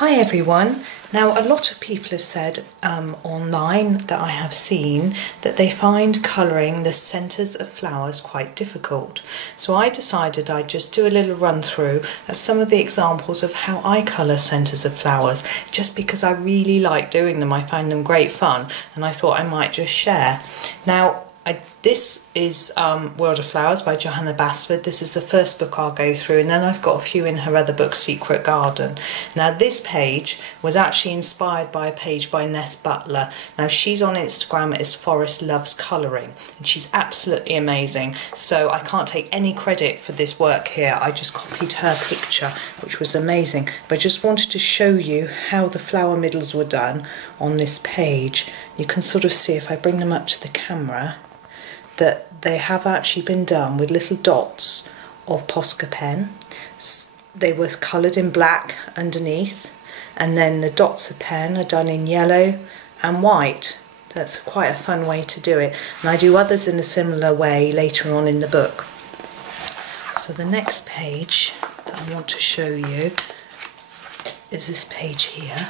Hi everyone. Now a lot of people have said online that I have seen that they find colouring the centres of flowers quite difficult. So I decided I'd just do a little run through of some of the examples of how I colour centres of flowers, just because I really like doing them. I find them great fun and I thought I might just share. Now this is World of Flowers by Johanna Basford. This is the first book I'll go through, and then I've got a few in her other book, Secret Garden. Now this page was actually inspired by a page by Staedtler. Now she's on Instagram as Forest Loves Colouring, and she's absolutely amazing. So I can't take any credit for this work here. I just copied her picture, which was amazing. But I just wanted to show you how the flower middles were done on this page. You can sort of see, if I bring them up to the camera, that they have actually been done with little dots of Posca pen. They were coloured in black underneath, and then the dots of pen are done in yellow and white. That's quite a fun way to do it, and I do others in a similar way later on in the book. So the next page that I want to show you is this page here.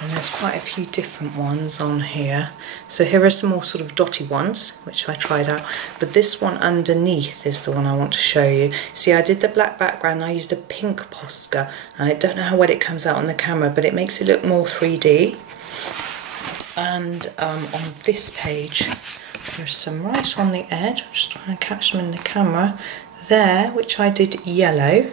And there's quite a few different ones on here. So here are some more sort of dotty ones, which I tried out. But this one underneath is the one I want to show you. See, I did the black background. I used a pink Posca. And I don't know how well it comes out on the camera, but it makes it look more 3D. And on this page, there's some right on the edge. I'm just trying to catch them in the camera. There, which I did yellow.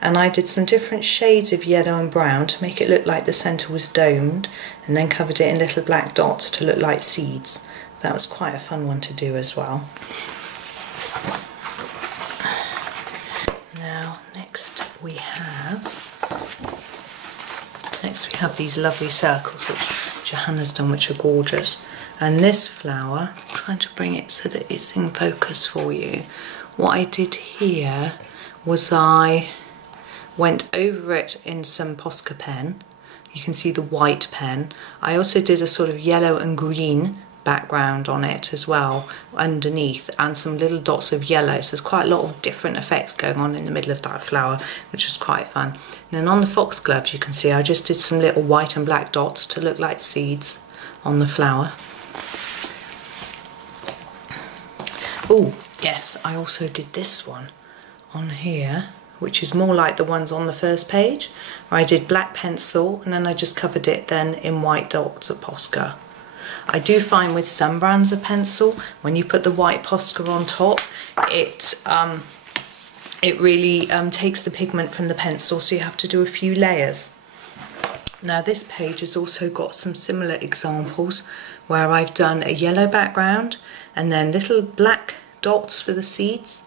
And I did some different shades of yellow and brown to make it look like the centre was domed, and then covered it in little black dots to look like seeds. That was quite a fun one to do as well. Now next we have these lovely circles which Johanna's done, which are gorgeous. And this flower, I'm trying to bring it so that it's in focus for you. What I did here was I went over it in some Posca pen. You can see the white pen. I also did a sort of yellow and green background on it as well underneath, and some little dots of yellow. So there's quite a lot of different effects going on in the middle of that flower, which was quite fun. And then on the foxgloves, you can see I just did some little white and black dots to look like seeds on the flower. Oh yes, I also did this one on here, which is more like the ones on the first page, where I did black pencil and then I just covered it then in white dots of Posca. I do find with some brands of pencil, when you put the white Posca on top, it really takes the pigment from the pencil, so you have to do a few layers. Now this page has also got some similar examples where I've done a yellow background and then little black dots for the seeds.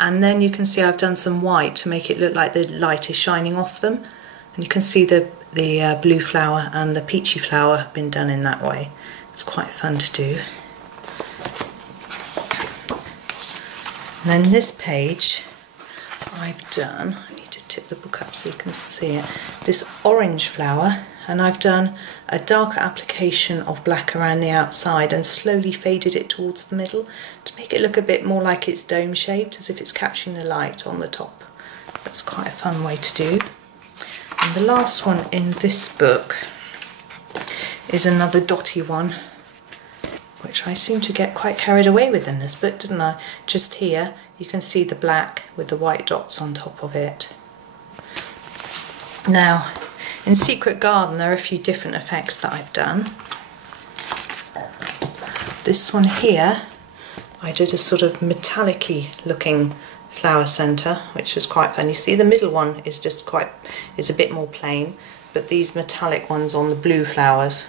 And then you can see I've done some white to make it look like the light is shining off them. And you can see the blue flower and the peachy flower have been done in that way. It's quite fun to do. And then this page I've done, I need to tip the book up so you can see it, this orange flower, and I've done a darker application of black around the outside and slowly faded it towards the middle to make it look a bit more like it's dome shaped, as if it's catching the light on the top. That's quite a fun way to do. And the last one in this book is another dotty one, which I seem to get quite carried away with in this book, didn't I? Just here you can see the black with the white dots on top of it. Now in Secret Garden there are a few different effects that I've done. This one here, I did a sort of metallic-y looking flower centre, which was quite fun. You see the middle one is is a bit more plain, but these metallic ones on the blue flowers.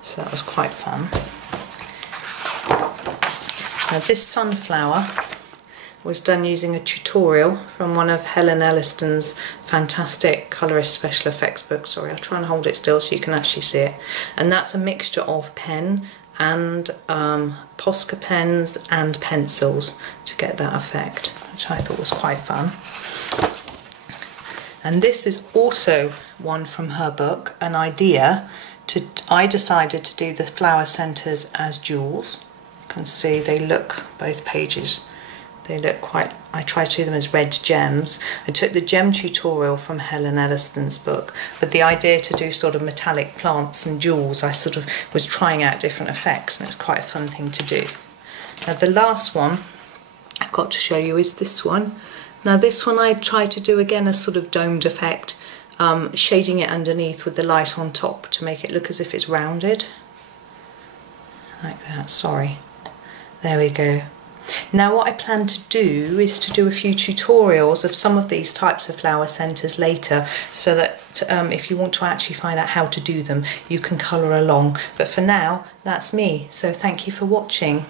So that was quite fun. Now this sunflower was done using a tutorial from one of Helen Elliston's fantastic colourist special effects books. Sorry, I'll try and hold it still so you can actually see it. And that's a mixture of pen and Posca pens and pencils to get that effect, which I thought was quite fun. And this is also one from her book, an idea. I decided to do the flower centres as jewels. You can see they look, both pages, They look quite, I try to do them as red gems. I took the gem tutorial from Helen Elliston's book, but the idea to do sort of metallic plants and jewels, I sort of was trying out different effects, and it's quite a fun thing to do. Now the last one I've got to show you is this one. Now this one I tried to do again a sort of domed effect, shading it underneath with the light on top to make it look as if it's rounded. Like that, sorry. There we go. Now what I plan to do is to do a few tutorials of some of these types of flower centres later, so that if you want to actually find out how to do them, you can colour along. But for now, that's me. So thank you for watching.